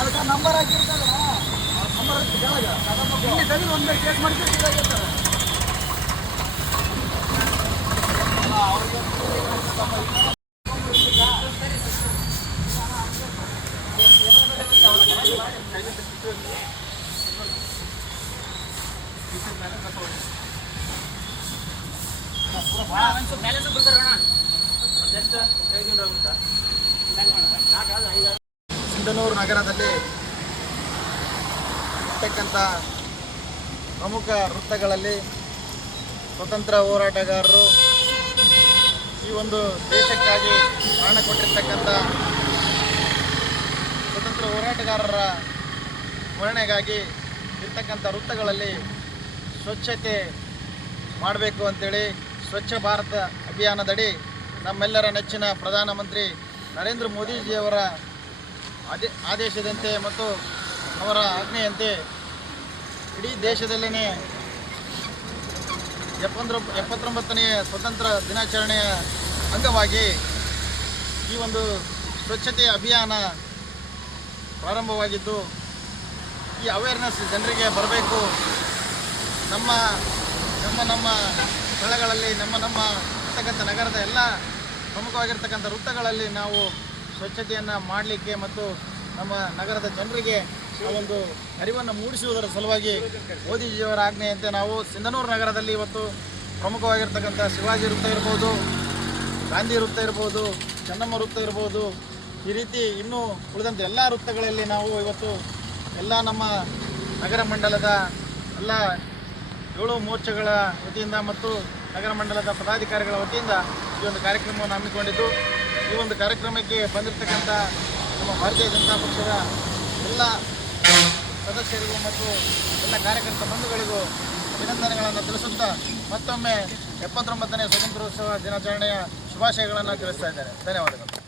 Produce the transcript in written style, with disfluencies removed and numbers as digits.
ಅದಕ್ಕೆ ನಂಬರ್ ಹಾಕಿರ್ತಾರೆ ನಂಬರ್ ಒಂದು ಕೇಸ್ ಮಾಡ್ತಿರ್ತಾರೆ ಸಿಂಧನೂರು ನಗರದಲ್ಲಿ ಇರ್ತಕ್ಕಂಥ ಪ್ರಮುಖ ವೃತ್ತಗಳಲ್ಲಿ ಸ್ವತಂತ್ರ ಹೋರಾಟಗಾರರು ಈ ಒಂದು ದೇಶಕ್ಕಾಗಿ ಪ್ರಾಣ ಕೊಟ್ಟಿರ್ತಕ್ಕಂಥ ಸ್ವತಂತ್ರ ಹೋರಾಟಗಾರರ ಸ್ಮರಣೆಗಾಗಿ ಇರ್ತಕ್ಕಂಥ ವೃತ್ತಗಳಲ್ಲಿ ಸ್ವಚ್ಛತೆ ಮಾಡಬೇಕು ಅಂತೇಳಿ ಸ್ವಚ್ಛ ಭಾರತ ಅಭಿಯಾನದಡಿ ನಮ್ಮೆಲ್ಲರ ನೆಚ್ಚಿನ ಪ್ರಧಾನಮಂತ್ರಿ ನರೇಂದ್ರ ಮೋದಿಜಿಯವರ ಆದೇಶದಂತೆ ಮತ್ತು ಅವರ ಆಜ್ಞೆಯಂತೆ ಇಡೀ ದೇಶದಲ್ಲೇ 79ನೇ ಸ್ವತಂತ್ರ ದಿನಾಚರಣೆಯ ಅಂಗವಾಗಿ ಈ ಒಂದು ಸ್ವಚ್ಛತೆಯ ಅಭಿಯಾನ ಪ್ರಾರಂಭವಾಗಿದ್ದು ಈ ಅವೇರ್ನೆಸ್ ಜನರಿಗೆ ಬರಬೇಕು. ನಮ್ಮ ಸ್ಥಳಗಳಲ್ಲಿ ನಮ್ಮ ಇರ್ತಕ್ಕಂಥ ನಗರದ ಎಲ್ಲ ಪ್ರಮುಖವಾಗಿರ್ತಕ್ಕಂಥ ವೃತ್ತಗಳಲ್ಲಿ ನಾವು ಸ್ವಚ್ಛತೆಯನ್ನು ಮಾಡಲಿಕ್ಕೆ ಮತ್ತು ನಮ್ಮ ನಗರದ ಜನರಿಗೆ ಒಂದು ಅರಿವನ್ನು ಮೂಡಿಸುವುದರ ಸಲುವಾಗಿ ಮೋದಿಜಿಯವರ ಆಜ್ಞೆಯಂತೆ ನಾವು ಸಿಂಧನೂರು ನಗರದಲ್ಲಿ ಇವತ್ತು ಪ್ರಮುಖವಾಗಿರ್ತಕ್ಕಂಥ ಶಿವಾಜಿ ವೃತ್ತ ಇರ್ಬೋದು, ಗಾಂಧಿ ವೃತ್ತ ಇರ್ಬೋದು, ಚೆನ್ನಮ್ಮ ವೃತ್ತ ಇರ್ಬೋದು, ಈ ರೀತಿ ಇನ್ನೂ ಉಳಿದಂಥ ಎಲ್ಲ ವೃತ್ತಗಳಲ್ಲಿ ನಾವು ಇವತ್ತು ಎಲ್ಲ ನಮ್ಮ ನಗರ ಮಂಡಲದ ಎಲ್ಲ 7 ಮೋರ್ಚಾಗಳ ವತಿಯಿಂದ ಮತ್ತು ನಗರ ಮಂಡಲದ ಪದಾಧಿಕಾರಿಗಳ ವತಿಯಿಂದ ಈ ಒಂದು ಕಾರ್ಯಕ್ರಮವನ್ನು ಹಮ್ಮಿಕೊಂಡಿದ್ದು, ಈ ಒಂದು ಕಾರ್ಯಕ್ರಮಕ್ಕೆ ಬಂದಿರತಕ್ಕಂಥ ನಮ್ಮ ಭಾರತೀಯ ಜನತಾ ಪಕ್ಷದ ಎಲ್ಲ ಸದಸ್ಯರಿಗೂ ಮತ್ತು ಎಲ್ಲ ಕಾರ್ಯಕರ್ತ ಬಂಧುಗಳಿಗೂ ಅಭಿನಂದನೆಗಳನ್ನು ತಿಳಿಸುತ್ತಾ ಮತ್ತೊಮ್ಮೆ 79ನೇ ಸ್ವತಂತ್ರೋತ್ಸವ ದಿನಾಚರಣೆಯ ಶುಭಾಶಯಗಳನ್ನು ತಿಳಿಸ್ತಾ ಇದ್ದಾರೆ. ಧನ್ಯವಾದಗಳು.